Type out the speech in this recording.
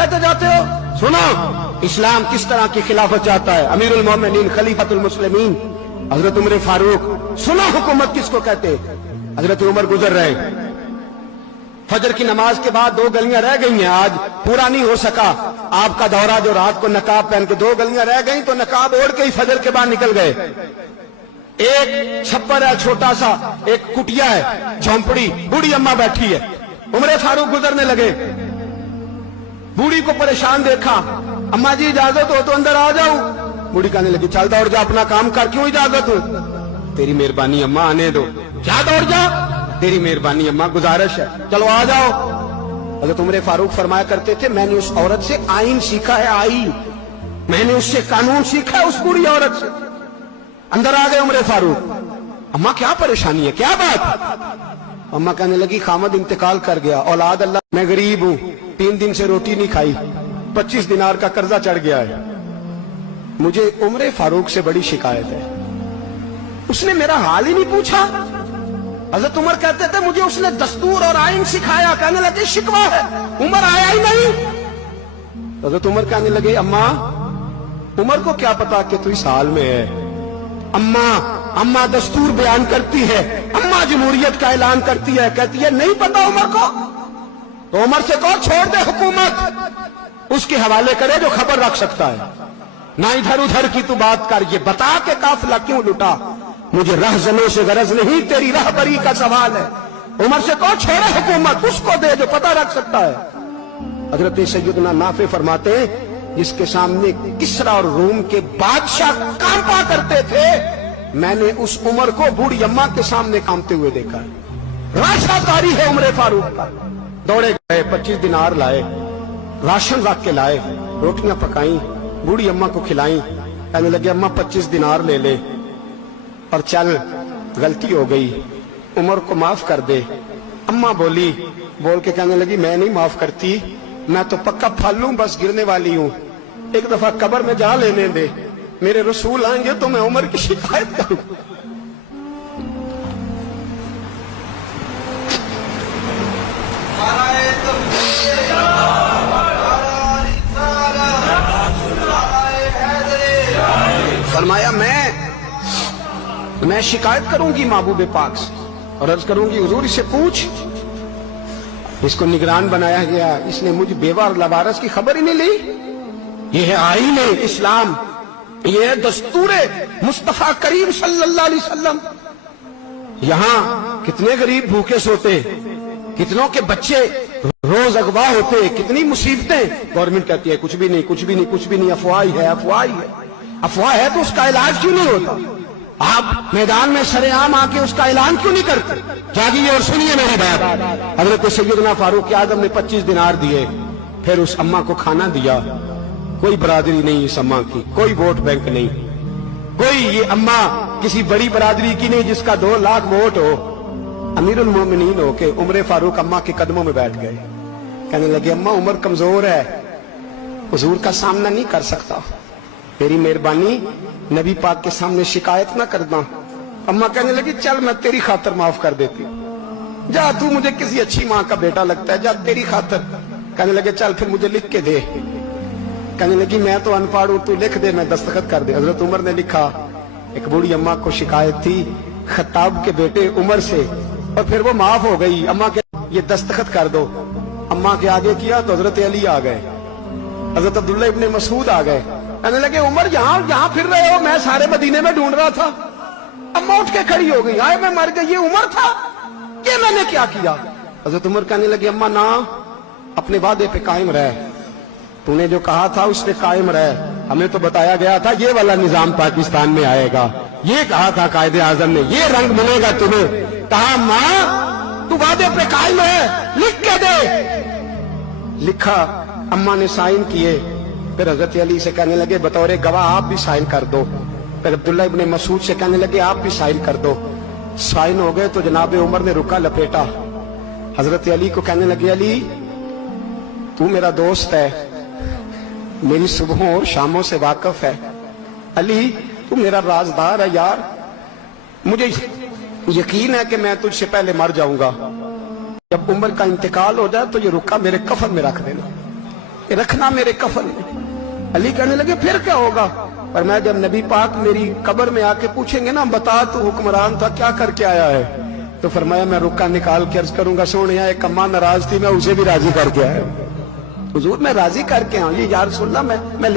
कहते जाते हो? सुनो इस्लाम किस तरह की खिलाफत चाहता है। अमीरुल मोमिनीन खलीफतुल मुस्लिमीन हजरत उमर फारूक। सुनो हुकूमत किसको कहते। हजरत उमर गुजर रहे, फजर की नमाज के बाद 2 गलियां रह गई हैं, आज पूरा नहीं हो सका आपका दौरा, जो रात को नकाब पहन के 2 गलियां रह गई तो नकाब ओढ़ के ही फजर के बाद निकल गए। एक छप्पर है छोटा सा, एक कुटिया है, झोंपड़ी, बूढ़ी अम्मा बैठी है। उमर फारूक गुजरने लगे, बूढ़ी को परेशान देखा, अम्मा जी इजाजत हो तो अंदर आ जाऊं। बूढ़ी कहने लगी चल दौड़ जा, अपना काम कर, क्यों इजाजत हो। तेरी मेहरबानी अम्मा आने दो। क्या दौड़ जा, तेरी मेहरबानी अम्मा गुजारिश है, चलो आ जाओ। हज़रत उमर फारूक फरमाया करते थे मैंने उस औरत से आईन सीखा है, आईन, मैंने उससे कानून सीखा है, उस बूढ़ी औरत से। अंदर आ गए उमर फारूक। अम्मा क्या परेशानी है, क्या बात। अम्मा कहने लगी खामद इंतकाल कर गया, औलाद अल्लाह, मैं गरीब हूं, 3 दिन से रोटी नहीं खाई, 25 दिनार का कर्जा चढ़ गया है, मुझे उमर फारूक से बड़ी शिकायत है। उसने मेरा हाल ही नहीं पूछा। हजरत उमर कहते थे मुझे उसने दस्तूर और आइन सिखाया। कहने लगे शिकवा है, उमर आया ही नहीं। हजरत उमर कहने लगे अम्मा, उमर को क्या पता कि तू इस हाल में है। अम्मा दस्तूर बयान करती है, अम्मा जमहूरियत का ऐलान करती है, कहती है नहीं पता उमर को, तो उमर से कहो छोड़ दे हुकूमत, उसके हवाले करे जो खबर रख सकता है, ना इधर उधर की तू बात कर, ये बता के काफिला क्यों लुटा, मुझे रहजनों से गरज नहीं, तेरी रहबरी का सवाल है। उमर से कहो छोड़े हुकूमत, उसको दे जो पता रख सकता है। हजरत सैयदना नाफे फरमाते हैं जिसके सामने किसरा और रूम के बादशाह कांपा करते थे, मैंने उस उमर को बूढ़ी अम्मा के सामने कांपते हुए देखा है। राशाकारी है उमर फारूक का। दौड़े गए, 25 दिनार लाए, राशन रख के लाए, रोटियां पकाई, बूढ़ी अम्मा को खिलाई। कहने लगे अम्मा 25 दिनार ले ले और चल, गलती हो गई, उमर को माफ कर दे। अम्मा बोली, बोल के कहने लगी मैं नहीं माफ करती, मैं तो पक्का फल लूं, बस गिरने वाली हूं, एक दफा कब्र में जा लेने दे, मेरे रसूल आएंगे तो मैं उमर की शिकायत करूं। फरमाया मैं शिकायत करूंगी महबूब पाक से और अर्ज करूंगी हुजूर इससे पूछ, इसको निगरान बनाया गया, इसने मुझ बेवा और लवारस की खबर ही नहीं ली। ये है आईन इस्लाम, ये है दस्तूर मुस्तफा करीम सल्लल्लाहु अलैहि वसल्लम। यहां कितने गरीब भूखे सोते, कितनों के बच्चे रोज अगवा होते, कितनी मुसीबतें। गवर्नमेंट कहती है कुछ भी नहीं, कुछ भी नहीं, कुछ भी नहीं, अफवाह ही है, अफवाह ही है। अफवाह है तो उसका इलाज क्यों नहीं होता। आप मैदान में सरेआम आके उसका ऐलान क्यों नहीं करते। जागिए और सुनिए मेरी बात। हजरत सैयदना फारूक आजम ने 25 दिनार दिए, फिर उस अम्मा को खाना दिया। कोई बरादरी नहीं इस अम्मा की, कोई वोट बैंक नहीं, कोई ये अम्मा किसी बड़ी बरादरी की नहीं जिसका 2 लाख वोट हो। अमीरुल मोमिनीन हो के उमर फारूक अम्मा के कदमों में बैठ गए। कहने लगे अम्मा उमर कमजोर है, हुजूर का सामना नहीं कर सकता, तेरी मेहरबानी नबी पाक के सामने शिकायत ना करना। अम्मा कहने लगी चल मैं तेरी खातर माफ कर देती हूं, जा तू मुझे किसी अच्छी माँ का बेटा लगता है, जा तेरी खातर। कहने लगे चल फिर मुझे लिख के दे। कहने लगी मैं तो अनपढ़ हूं, तू लिख दे, मैं दस्तखत कर दे। हजरत उमर ने लिखा। एक बूढ़ी अम्मा को शिकायत थी खत्ताब के बेटे उमर से, और फिर वो माफ हो गई। अम्मा के ये दस्तखत कर दो। अम्मा के आगे किया तो हजरत अली आ गए, हजरत अब्दुल्ला इब्ने मसूद आ गए। कहने लगे उमर यहाँ फिर रहे हो, मैं सारे मदीने में ढूंढ रहा था। अम्मा उठ के खड़ी हो गई, आए मैं मर गई, ये उमर था, ये मैंने क्या किया। हजरत उमर कहने लगे अम्मा ना, अपने वादे पे कायम रह, तूने जो कहा था उस पे कायम रह। हमें तो बताया गया था ये वाला निजाम पाकिस्तान में आएगा, ये कहा था कायदे आजम ने, ये रंग मिलेगा तुम्हें। कहा मां तू वादे पे कायम है, लिख के दे। लिखा, अम्मा ने साइन किए। फिर हजरत अली से कहने लगे बतौर गवाह आप भी साइन कर दो। फिर अब्दुल्ला इब्ने मसूद से कहने लगे आप भी साइन कर दो। साइन हो गए तो जनाब उमर ने रुका लपेटा। हजरत अली को कहने लगे अली तू मेरा दोस्त है, मेरी सुबहों और शामों से वाकिफ है, अली तू मेरा राजदार है यार, मुझे यकीन है कि मैं तुझसे पहले मर जाऊंगा, जब उमर का इंतकाल हो जाए तो ये रुका मेरे कफन में रख देना। کہ رکھنا میرے کفن میں. علی کہنے لگے پھر کیا ہوگا؟ پر میں جب نبی پاک میری قبر میں آ کے پوچھیں گے نا بتا تو حکمران تھا کیا کر کے آیا ہے، تو فرمایا میں رکا نکال کے عرض کروں گا سونیا ایک اماں ناراض تھی میں اسے بھی راضی کر کے آیا. حضور میں راضی کر کے آؤں. یہ یا رسول اللہ میں